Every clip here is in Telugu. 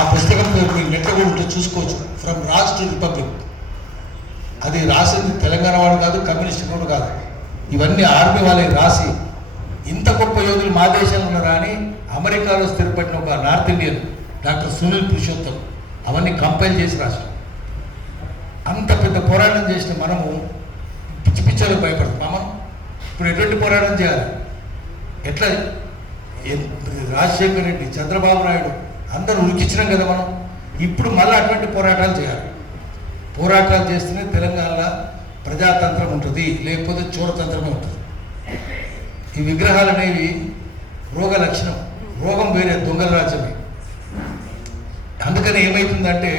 ఆ పుస్తకం పేరు మీరు నెట్లో కూడా ఉంటే చూసుకోవచ్చు. ఫ్రమ్ రాజ్ టు రిపబ్లిక్ అది రాసింది తెలంగాణ వాడు కాదు కమ్యూనిస్ట్ కూడా కాదు. ఇవన్నీ ఆర్మీ వాళ్ళే రాసి ఇంత గొప్ప యోధులు మా దేశంలో ఉన్నారా అని అమెరికాలో స్థిరపడిన ఒక north Indian doctor Sunil Purushottam అవన్నీ కంపైల్ చేసి రాశాం అంత పెద్ద పోరాటం చేసిన మనము పిచ్చి పిచ్చలకు భయపడతాం మనం? ఇప్పుడు ఎటువంటి పోరాటం చేయాలి? ఎట్లా? రాజశేఖర్ రెడ్డి చంద్రబాబు నాయుడు అందరూ ఉరికిచ్చినాం కదా మనం. ఇప్పుడు మళ్ళీ అటువంటి పోరాటాలు చేయాలి. పోరాటాలు చేస్తేనే తెలంగాణలో ప్రజాతంత్రం ఉంటుంది లేకపోతే చూరతంత్రమే ఉంటుంది. ఈ విగ్రహాలు అనేవి రోగ లక్షణం. రోగం వేరే దొంగల రాజ్యమే. అందుకని ఏమవుతుందంటే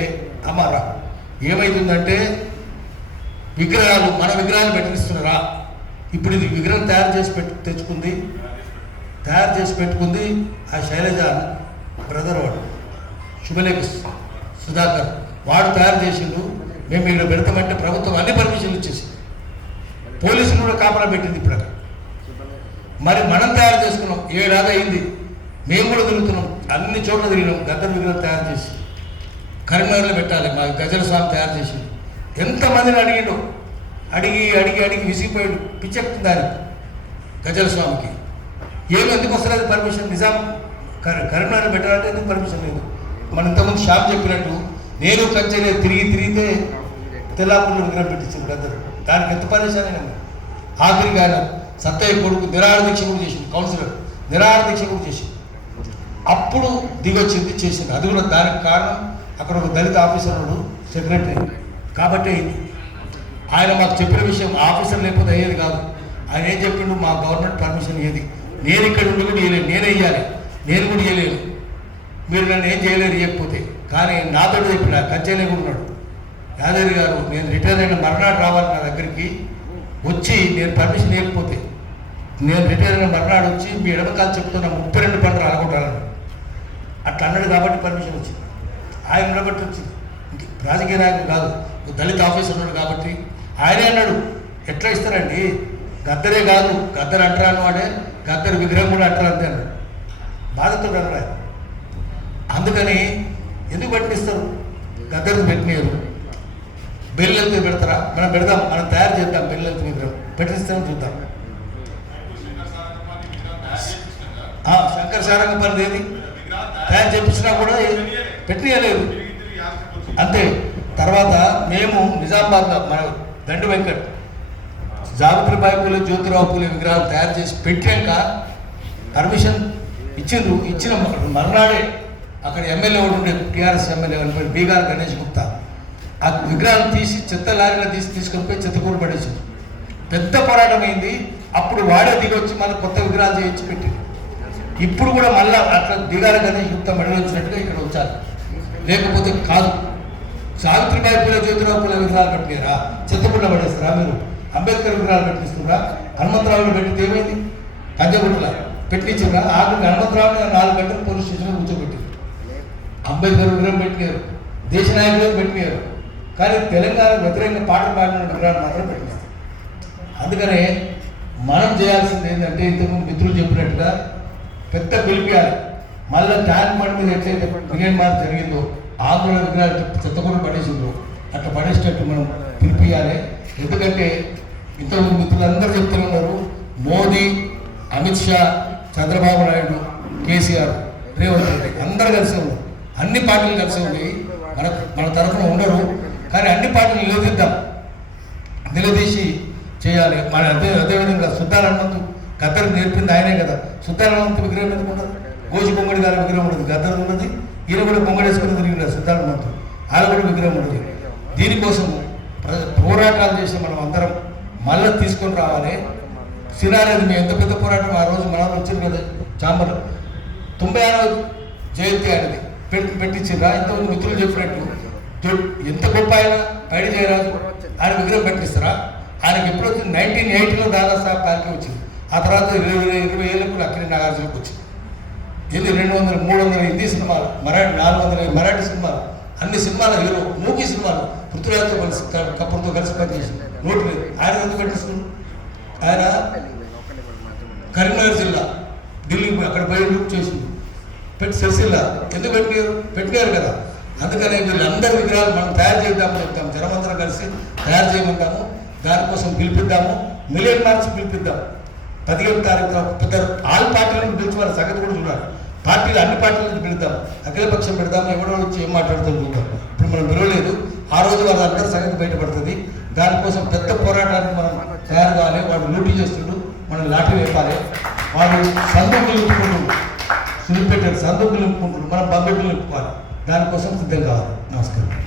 అమ్మారా ఏమవుతుందంటే విగ్రహాలు మన విగ్రహాలు పెట్టిస్తున్నారా? ఇప్పుడు ఇది విగ్రహం తయారు చేసి పెట్టు తెచ్చుకుంది. తయారు చేసి పెట్టుకుంది ఆ శైలజ బ్రదర్ వాడు. శుభలేఖ సుధాకర్. వాడు తయారు చేసిండు మేము ఇక్కడ పెడతామంటే ప్రభుత్వం అన్ని పర్మిషన్లు ఇచ్చేసింది. పోలీసులు కూడా కాపలా పెట్టింది ఇప్పుడు అక్కడ మరి మనం తయారు చేసుకున్నాం ఏడాది అయింది. మేము కూడా తిరుగుతున్నాం అన్ని చోట్ల తిరిగినాం గద్దర్ విగ్రహం తయారు చేసి. కరీంనగర్లో పెట్టాలి మా గజల స్వామి తయారు చేసి ఎంతమందిని అడిగిండు? అడిగి అడిగి అడిగి విసిగిపోయాడు. పిచ్చెక్కుతుంది దానికి గజల స్వామికి. ఏమి ఎందుకు వస్తలేదు పర్మిషన్? నిజాం? కరీంనగర్ పెట్టాలంటే ఎందుకు పర్మిషన్ లేదు? మన ఇంతకుముందు షాప్ చెప్పినట్టు నేను కంచెలే తిరిగి తిరిగితే తెల్లాపూర్లో విగ్రహం పెట్టించారు గద్దరు దానికి ఎంత పరేషాన్ అయినా ఆఖరికి ఆయన సత్తయ్య కొడుకు నిరాహార దీక్ష కూడా చేసింది కౌన్సిలర్ నిరాహార దీక్ష కూడా చేసింది అప్పుడు దిగొచ్చింది చేసింది అది కూడా దానికి కారణం అక్కడ ఒక దళిత ఆఫీసర్ ఉన్నాడు సెక్రటరీ. కాబట్టి ఆయన మాకు చెప్పిన విషయం ఆఫీసర్ లేకపోతే అయ్యేది కాదు. ఆయన ఏం చెప్పిండు? మా గవర్నమెంట్ పర్మిషన్ ఏది నేను ఇక్కడ ఉండి కూడా నేనే ఇవ్వాలి నేను కూడా చేయలేను మీరు నన్ను ఏం చేయలేరు ఇవ్వకపోతే కానీ నాతో చెప్పిన కంచెలే ఉన్నాడు. యాదగిరి గారు నేను రిటైర్ అయిన మర్నాడు రావాలి నా దగ్గరికి. వచ్చి నేను పర్మిషన్ ఇవ్వకపోతే. నేను రిటైర్ అయిన మర్నాడు వచ్చి మీ ఎడమకాలు చెప్తున్న ముప్పై రెండు పంటలు అనుకుంటాను అట్లా అన్నాడు కాబట్టి పర్మిషన్ వచ్చింది. ఆయన నిలబట్టి వచ్చింది. రాజకీయ నాయకుడు కాదు. ఒక దళిత ఆఫీసర్ ఉన్నాడు కాబట్టి ఆయనే అన్నాడు ఎట్లా ఇస్తారండి? గద్దరే కాదు. గద్దరు అంటారు వాడే గద్దరు విగ్రహం కూడా అంటారు అంతే అన్నాడు. బాధతో అన్నాడు అందుకని ఎందుకు పట్టిస్తారు గద్దరికి పెట్టినారు. బెల్లెలతో పెడతారా? మనం పెడదాం మనం తయారు చేద్దాం బెల్లెలతో విగ్రహం పెట్టిస్తామని చూద్దాం. శంకర్ సారంగ పని ఏది? తయారు చేపించినా కూడా పెట్టియలేదు అంతే. తర్వాత మేము నిజామాబాద్లో మన దండు వెంకట్ జావిత్రిబాయి పూలే జ్యోతిరావు పూలే విగ్రహాలు తయారు చేసి పెట్టాక పర్మిషన్ ఇచ్చిండ్రు ఇచ్చిన మర్నాడే అక్కడ ఎమ్మెల్యే కూడా ఉండే టీఆర్ఎస్ ఎమ్మెల్యే అని బీగార్ గణేష్ గుప్తా. ఆ విగ్రహాలు తీసి చెత్త లారీలో తీసి తీసుకొని చెత్తకూరు పడేసారు పెద్ద పోరాటం అయింది. అప్పుడు వాడే దిగొచ్చి మళ్ళీ కొత్త విగ్రహాలు చేయించి పెట్టింది ఇప్పుడు కూడా మళ్ళీ అట్లా దిగాల గణేష్ గుప్తా మెడలు వచ్చినట్టుగా ఇక్కడ వచ్చారు లేకపోతే కాదు. సావిత్రిబాయి పూల జ్యోతిరావు పూల విగ్రహాలు పెట్టారా చెత్తపుట్ల పడేస్తారా మీరు? అంబేద్కర్ విగ్రహాలు పెట్టిస్తున్నారా హనుమంతరావుని పెట్టితే ఏమైంది? పంజగుట్ల పెట్టించారా ఆఖరికి హనుమంతరావుని నాలుగు గంటలు పోలీస్ స్టేషన్లో కూర్చోబెట్టింది అంబేద్కర్ విగ్రహం పెట్టినారు. దేశ నాయకులు పెట్టినారు. కానీ తెలంగాణ వ్యతిరేక పాటలు పాడిన విగ్రహాన్ని మాత్రం పెట్టినారు అందుకనే మనం చేయాల్సింది ఏంటంటే ఇంతకుముందు మిత్రులు చెప్పినట్టుగా పెద్ద పిలిపియాలి. మళ్ళీ ట్యాంక్ బండ్ మీద ఎట్లయితే బ్రిగేడ్ మాత్రం జరిగిందో ఆంధ్ర విగ్రహాలు చెత్తకుండా పడేసిందో అట్లా పడేసేటట్టు మనం పిలిపియాలి. ఎందుకంటే ఇంతకుముందు మిత్రులందరూ చెప్తున్నారు మోదీ అమిత్ షా చంద్రబాబు నాయుడు కేసీఆర్ రేవంత్ రెడ్డి అందరూ కలిసి ఉన్నారు. అన్ని పార్టీలు కలిసి ఉన్నాయి. మన మన తరఫున ఉండరు. కానీ అన్ని పార్టీలు నిలదీద్దాం. నిలదీసి చేయాలి. మన అదే అదేవిధంగా సుద్దాల గద్దరు నేర్పింది ఆయనే కదా. సుద్దాల విగ్రహం ఎందుకు ఉండదు? గోజు పొంగడి గారి విగ్రహం ఉండదు. గద్దరు ఉన్నది. ఈయన కూడా పొంగడేసుకుని తిరిగిన సుద్దాల హనుమంతు ఆయన కూడా విగ్రహం ఉండదు. దీనికోసం ప్ర- పోరాటాలు చేసి మనం అందరం మళ్ళీ తీసుకొని రావాలి. సినారేది మేము ఎంత పెద్ద పోరాటం ఆ రోజు మనం వచ్చింది కదా చాంబర్ తొంభై ఆరో జయంతి అనేది పెట్టి పెట్టించిండ్రా? ఇంతకుముందు మిత్రులు చెప్పినట్టు. ఎంత గొప్ప ఆయన? పైడి జయరాజు. ఆయన విగ్రహం పెట్టిస్తారా? ఆయనకి ఎప్పుడు వచ్చింది? నైన్టీన్ ఎయిటీలో దాదాసాహెబ్ పార్కే వచ్చింది. ఆ తర్వాత ఇరవై ఇరవై ఇరవై ఏళ్ళకు అక్కడి నాగార్జునకు వచ్చింది. ఇది రెండు వందల మూడు వందల హిందీ సినిమాలు మరాఠీ నాలుగు వందల మరాఠీ సినిమాలు అన్ని సినిమాల హీరో మూకీ సినిమాలు పృథ్వీరాజ్తో కలిసి కపూర్తో కలిసి పనిచేసి నోటు లేదు. ఆయన ఎందుకు పెట్టిస్తుంది ఆయన కరీంనగర్ జిల్లా ఢిల్లీ అక్కడ పోయి లుక్ చేసింది పెట్టి చేసిల్లా ఎందుకు పెట్టినారు? పెట్టినారు కదా. అందుకనే వీళ్ళందరి విగ్రహాలు మనం తయారు చేద్దామని చెప్తాం. జనమంతరం కలిసి తయారు చేయమంటాము. దానికోసం పిలిపిద్దాము. Million marks పిలిపిద్దాం. పదిహేను తారీఖున పెద్ద ఆల్ పార్టీలను పిలిచి వాళ్ళ సంగతి కూడా చూడాలి. పార్టీలు అన్ని పార్టీల నుంచి పిలుద్దాం. అఖిలపక్షం పెడదాం. ఎవడో వచ్చి ఏం మాట్లాడుతూ చూద్దాం. ఇప్పుడు మనం పిలవలేదు. ఆ రోజు వాళ్ళందరూ సంగతి బయటపడుతుంది. దానికోసం పెద్ద పోరాటానికి మనం తయారు కావాలి. వాడు లూటీ చేస్తుండు మనం లాఠీ వేపాలి. వాడు సందుకులు నింపుకుంటుండ్రు సులిపెట్టాడు సందుకులు నింపుకుంటుండ్రు మనం బంధువులు నింపుకోవాలి దానికోసం సిద్ధం కావాలి నమస్కారం.